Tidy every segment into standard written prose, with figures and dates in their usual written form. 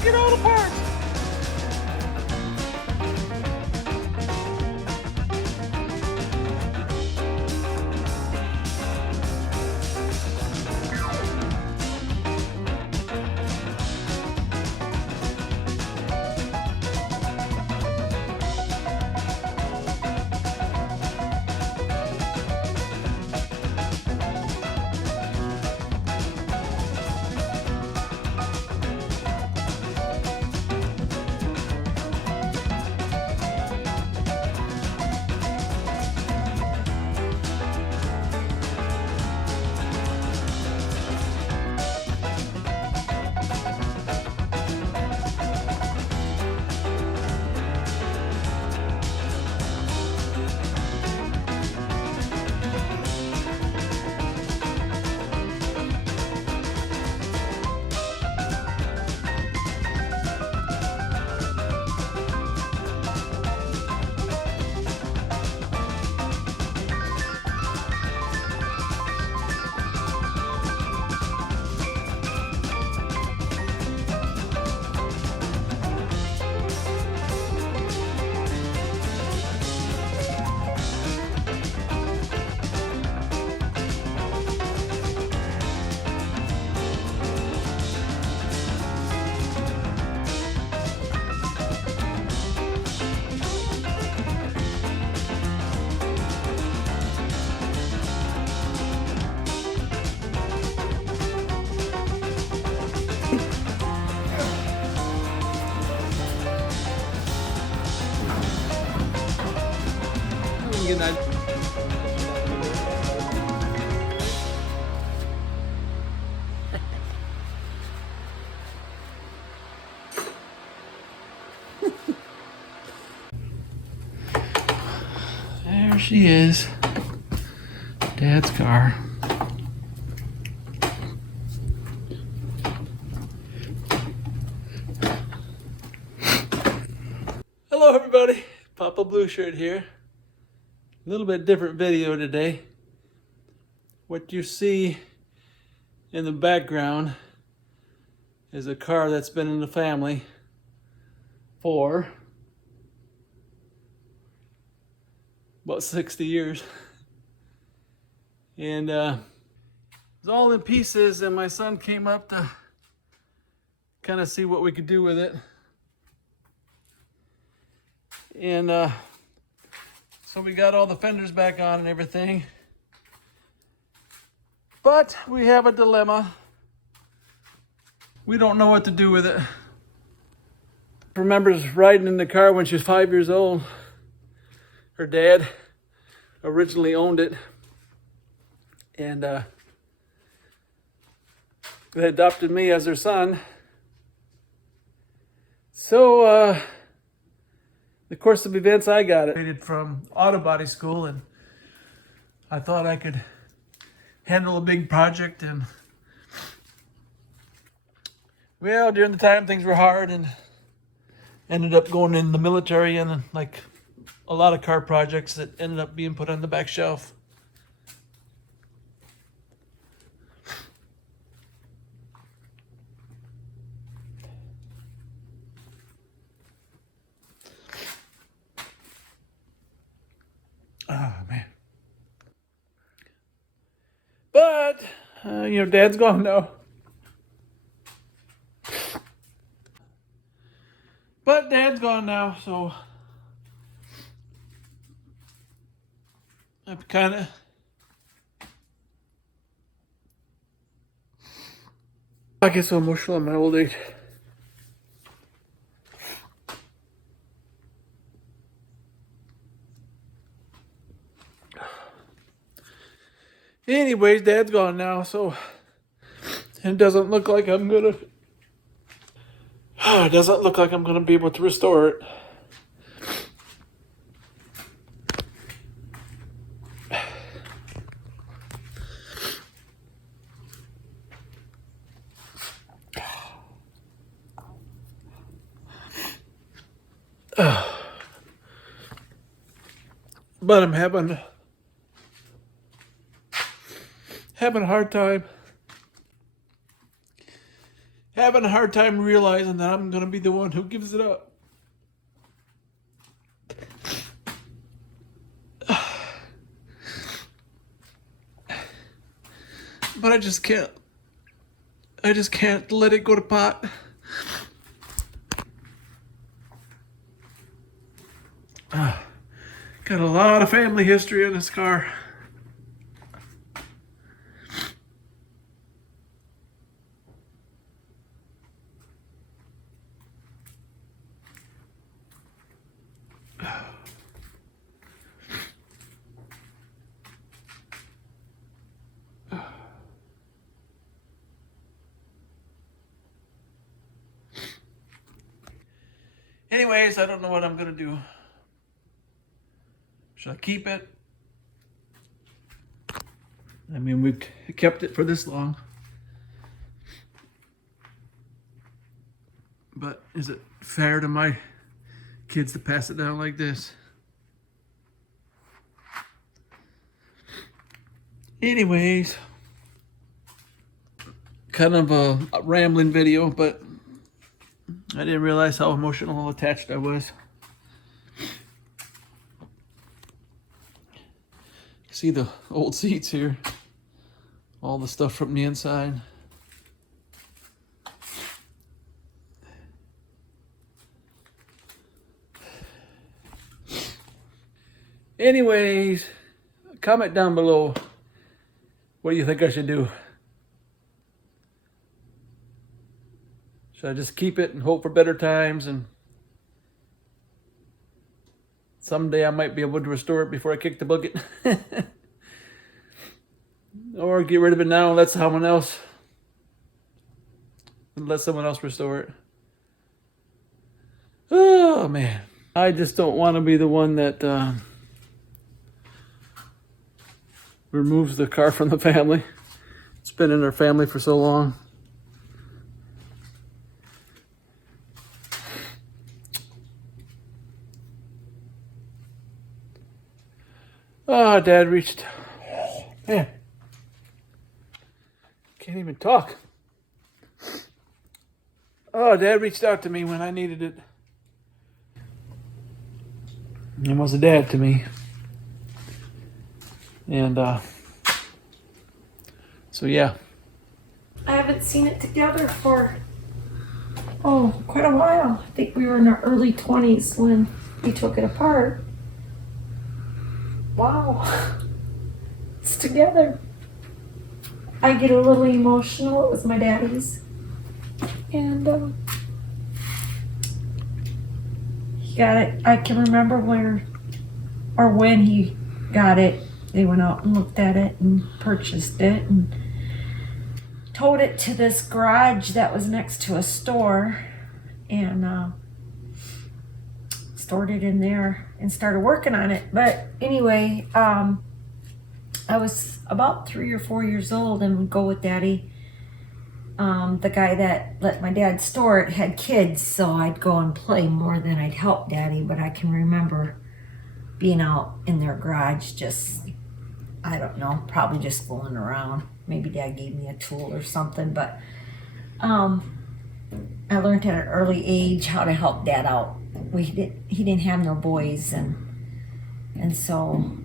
Look at all the parts. Good night. There she is. Dad's car. Hello everybody, Papa Blue Shirt here. A little bit different video today. What you see in the background is a car that's been in the family for about 60 years. And it's all in pieces, and my son came up to kind of see what we could do with it. And so we got all the fenders back on and everything. But we have a dilemma. We don't know what to do with it. Remembers riding in the car when she was 5 years old. Her dad originally owned it. And they adopted me as their son. So, the course of events, I got it from auto body school, and I thought I could handle a big project. And well, during the time things were hard, and ended up going in the military, and like a lot of car projects that ended up being put on the back shelf. Oh, man. But, Dad's gone now. But Dad's gone now, so I'm kind of... I get so emotional in my old age. Anyways, Dad's gone now, so it doesn't look like I'm gonna. It doesn't look like I'm gonna be able to restore it. But I'm having a hard time. having a hard time realizing that I'm going to be the one who gives it up. But I just can't let it go to pot. Got a lot of family history in this car. Anyways, I don't know what I'm gonna do. Should I keep it? I mean, we've kept it for this long. But is it fair to my kids to pass it down like this? Anyways, kind of a rambling video, but I didn't realize how emotional attached I was. See the old seats here, all the stuff from the inside. Anyways, comment down below. What do you think I should do? Should I just keep it and hope for better times, and someday I might be able to restore it before I kick the bucket? Or get rid of it now and let someone else restore it? Oh man, I just don't want to be the one that removes the car from the family. It's been in our family for so long. Oh, Dad reached. Man, can't even talk. Oh, Dad reached out to me when I needed it. He was a dad to me. And so yeah. I haven't seen it together for quite a while. I think we were in our early 20s when we took it apart. Wow, it's together. I get a little emotional. It was my daddy's, and he got it. I can remember when he got it. They went out and looked at it and purchased it and towed it to this garage that was next to a store, and stored it in there and started working on it. But anyway, I was about 3 or 4 years old and would go with Daddy. The guy that let my dad store it had kids, so I'd go and play more than I'd help Daddy. But I can remember being out in their garage, just, I don't know, probably just fooling around. Maybe Dad gave me a tool or something, but I learned at an early age how to help Dad out. He didn't have no boys, and so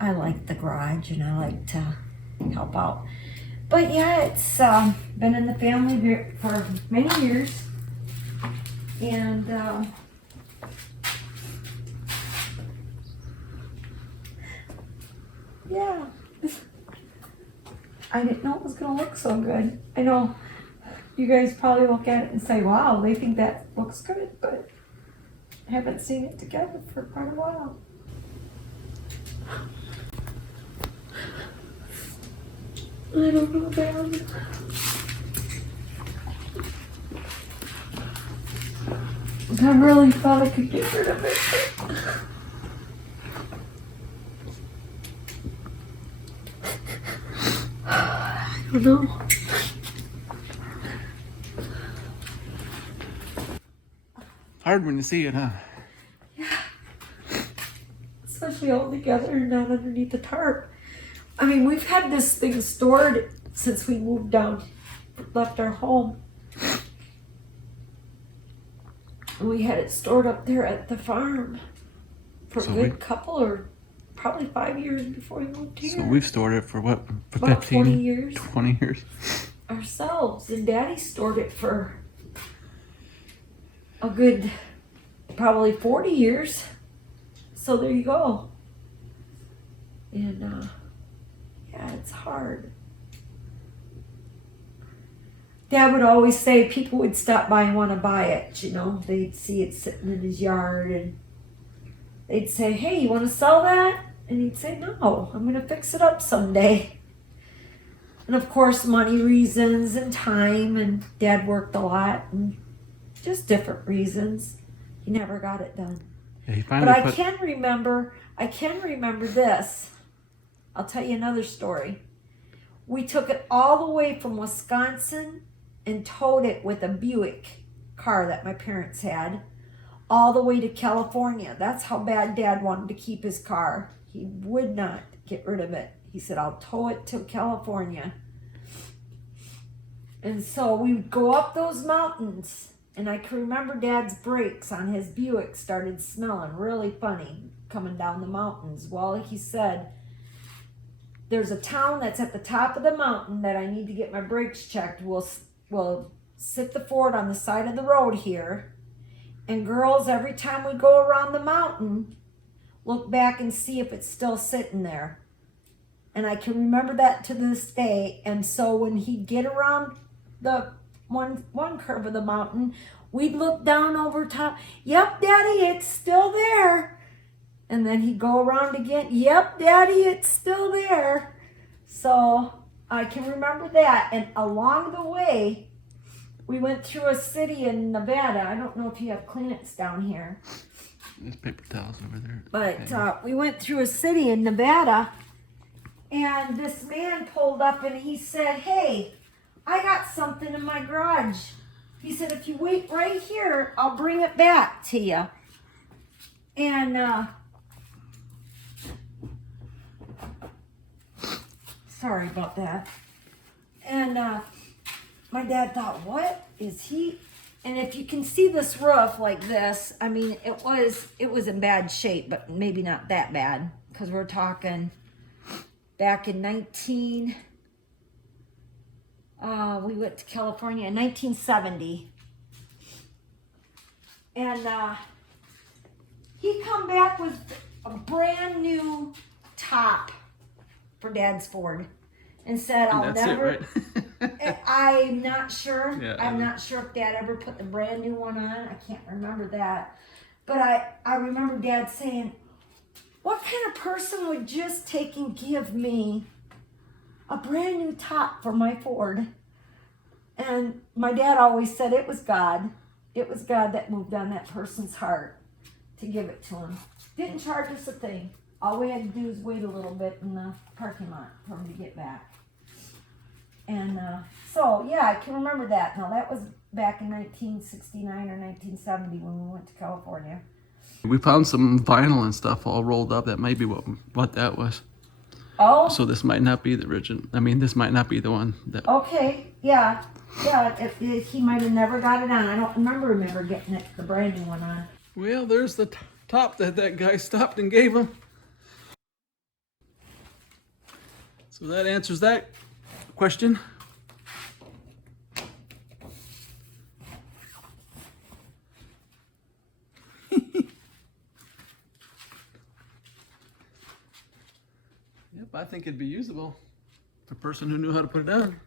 I like the garage and I like to help out. But yeah, it's been in the family for many years, and yeah, I didn't know it was gonna look so good. I know you guys probably look at it and say, wow, they think that looks good, but I haven't seen it together for quite a while. I don't know, Dad. I really thought I could get rid of it. I don't know. Hard when you see it, huh? Yeah. Especially all together and not underneath the tarp. I mean, we've had this thing stored since we moved down, left our home. We had it stored up there at the farm for So a good couple or probably 5 years before we moved here. So we've stored it for what? For about 15, 20 years. 20 years. Ourselves. And Daddy stored it for a good probably 40 years. So there you go. And yeah, it's hard. Dad would always say people would stop by and want to buy it, you know. They'd see it sitting in his yard and they'd say, hey, you want to sell that? And he'd say, no, I'm going to fix it up someday. And of course, money reasons and time, and Dad worked a lot and just different reasons. He never got it done. Yeah, he But finally I can remember this. I'll tell you another story. We took it all the way from Wisconsin and towed it with a Buick car that my parents had all the way to California. That's how bad Dad wanted to keep his car. He would not get rid of it. He said, I'll tow it to California. And so we would go up those mountains, and I can remember Dad's brakes on his Buick started smelling really funny coming down the mountains. Well, he said, there's a town that's at the top of the mountain that I need to get my brakes checked. We'll sit the Ford on the side of the road here. And girls, every time we go around the mountain, look back and see if it's still sitting there. And I can remember that to this day. And so when he'd get around the one curve of the mountain, we'd look down over top. Yep, Daddy, it's still there. And then he'd go around again. Yep, Daddy, it's still there. So I can remember that. And along the way, we went through a city in Nevada. I don't know if you have Kleenex down here. There's paper towels over there. But we went through a city in Nevada. And this man pulled up and he said, hey, I got something in my garage. He said, if you wait right here, I'll bring it back to you. And, sorry about that. And my dad thought, what is he? And if you can see this roof like this, I mean, it was in bad shape, but maybe not that bad. Because we're talking back in we went to California in 1970. And he come back with a brand new top for Dad's Ford and said, I'll never. It, right? I'm not sure. Yeah, I'm not sure if Dad ever put the brand new one on. I can't remember that. But I remember Dad saying, what kind of person would just take and give me a brand new top for my Ford? And my dad always said it was God. It was God that moved on that person's heart to give it to him. Didn't charge us a thing. All we had to do was wait a little bit in the parking lot for him to get back. And so, yeah, I can remember that. Now, that was back in 1969 or 1970 when we went to California. We found some vinyl and stuff all rolled up. That might be what that was. Oh. So this might not be the original. I mean, this might not be the one. That... Okay, yeah. Yeah, he might have never got it on. I don't remember him ever getting the brand new one on. Well, there's the top that guy stopped and gave him. So that answers that question. Yep, I think it'd be usable. The person who knew how to put it on.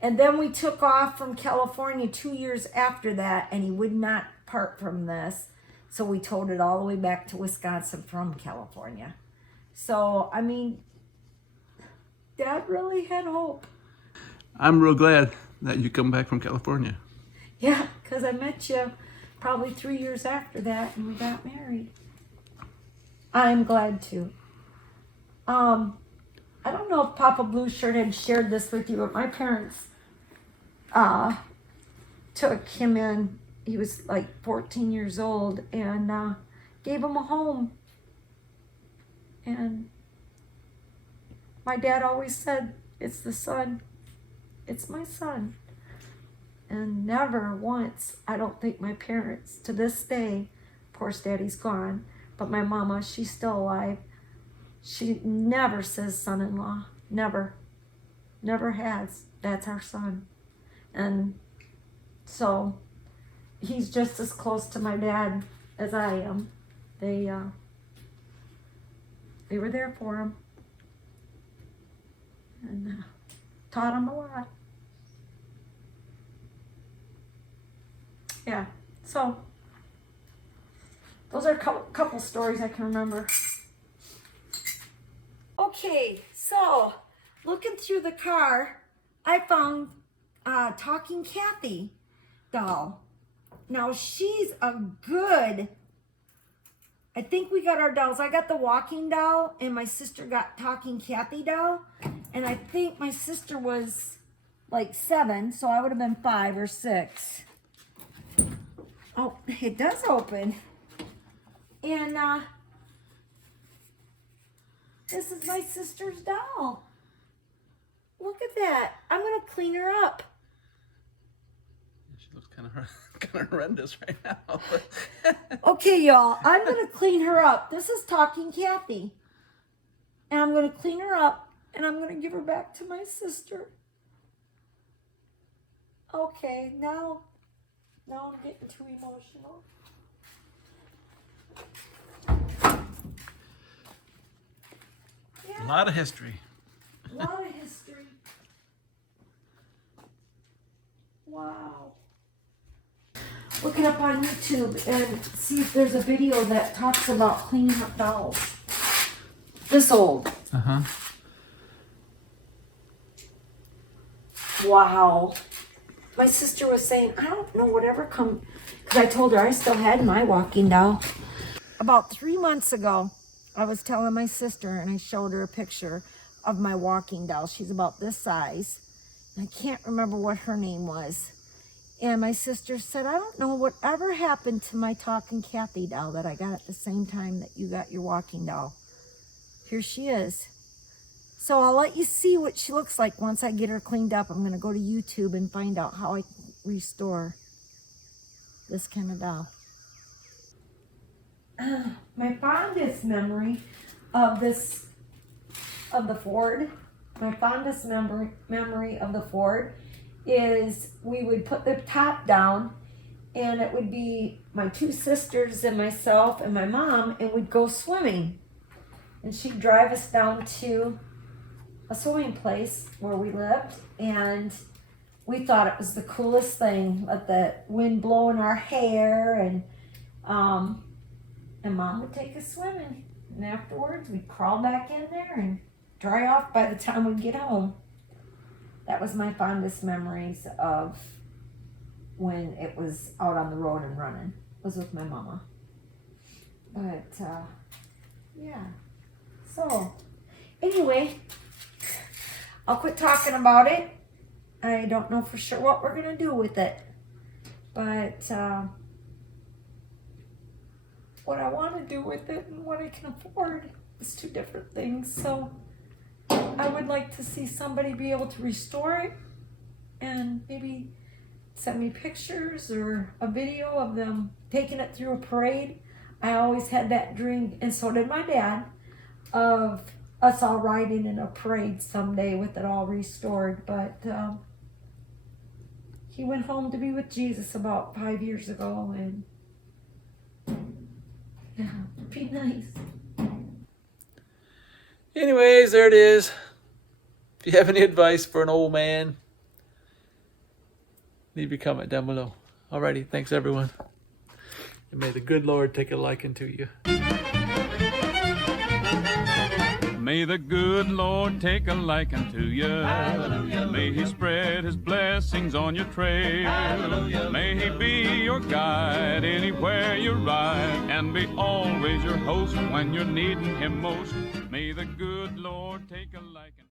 And then we took off from California 2 years after that, and he would not part from this. So we towed it all the way back to Wisconsin from California. So, I mean, Dad really had hope. I'm real glad that you come back from California. Yeah, because I met you probably 3 years after that, and we got married. I'm glad too. I don't know if Papa Blue Shirt had shared this with you, but my parents took him in. He was like 14 years old and gave him a home. And My dad always said, it's the son. It's my son. And never once, I don't think my parents, to this day, of course daddy's gone, but my mama, she's still alive. She never says son-in-law. Never. Never has. That's our son. And so he's just as close to my dad as I am. They were there for him and taught him a lot. Yeah, so those are a couple stories I can remember. Okay, so looking through the car, I found Talking Cathy doll. Now she's a good, I think we got our dolls. I got the walking doll and my sister got Talking Cathy doll. And I think my sister was like 7, so I would have been 5 or 6. Oh, it does open. And this is my sister's doll. Look at that. I'm going to clean her up. She looks kind of horrendous right now. Okay, y'all. I'm going to clean her up. This is Talking Cathy. And I'm going to clean her up. And I'm going to give her back to my sister. Okay, now I'm getting too emotional. A lot of history. A lot of history. Wow. Look it up on YouTube and see if there's a video that talks about cleaning up dolls. This old. Uh-huh. Wow. My sister was saying, I don't know whatever come, because I told her I still had my walking doll. About 3 months ago, I was telling my sister and I showed her a picture of my walking doll. She's about this size. I can't remember what her name was. And my sister said, I don't know whatever happened to my Talking Cathy doll that I got at the same time that you got your walking doll. Here she is. So I'll let you see what she looks like once I get her cleaned up. I'm going to go to YouTube and find out how I can restore this kind of doll. My fondest memory of the Ford, is we would put the top down and it would be my 2 sisters and myself and my mom, and we'd go swimming. And she'd drive us down to a swimming place where we lived, and we thought it was the coolest thing. Let the wind blow in our hair, and Mom would take us swimming. And afterwards, we'd crawl back in there and dry off by the time we'd get home. That was my fondest memories of when it was out on the road and running. It was with my mama. But, yeah. So, anyway, I'll quit talking about it. I don't know for sure what we're going to do with it. But, what I want to do with it and what I can afford is 2 different things. So I would like to see somebody be able to restore it and maybe send me pictures or a video of them taking it through a parade. I always had that dream, and so did my dad, of us all riding in a parade someday with it all restored. But he went home to be with Jesus about 5 years ago, and yeah, it'd be nice. Anyways, there it is. If you have any advice for an old man, leave your comment down below. Alrighty, thanks everyone. And may the good Lord take a liking to you. May the good Lord take a liking to you. Hallelujah. May He spread His blessings on your trail. Hallelujah. May He be your guide anywhere you ride, and be always your host when you're needing Him most. May the good Lord take a liking.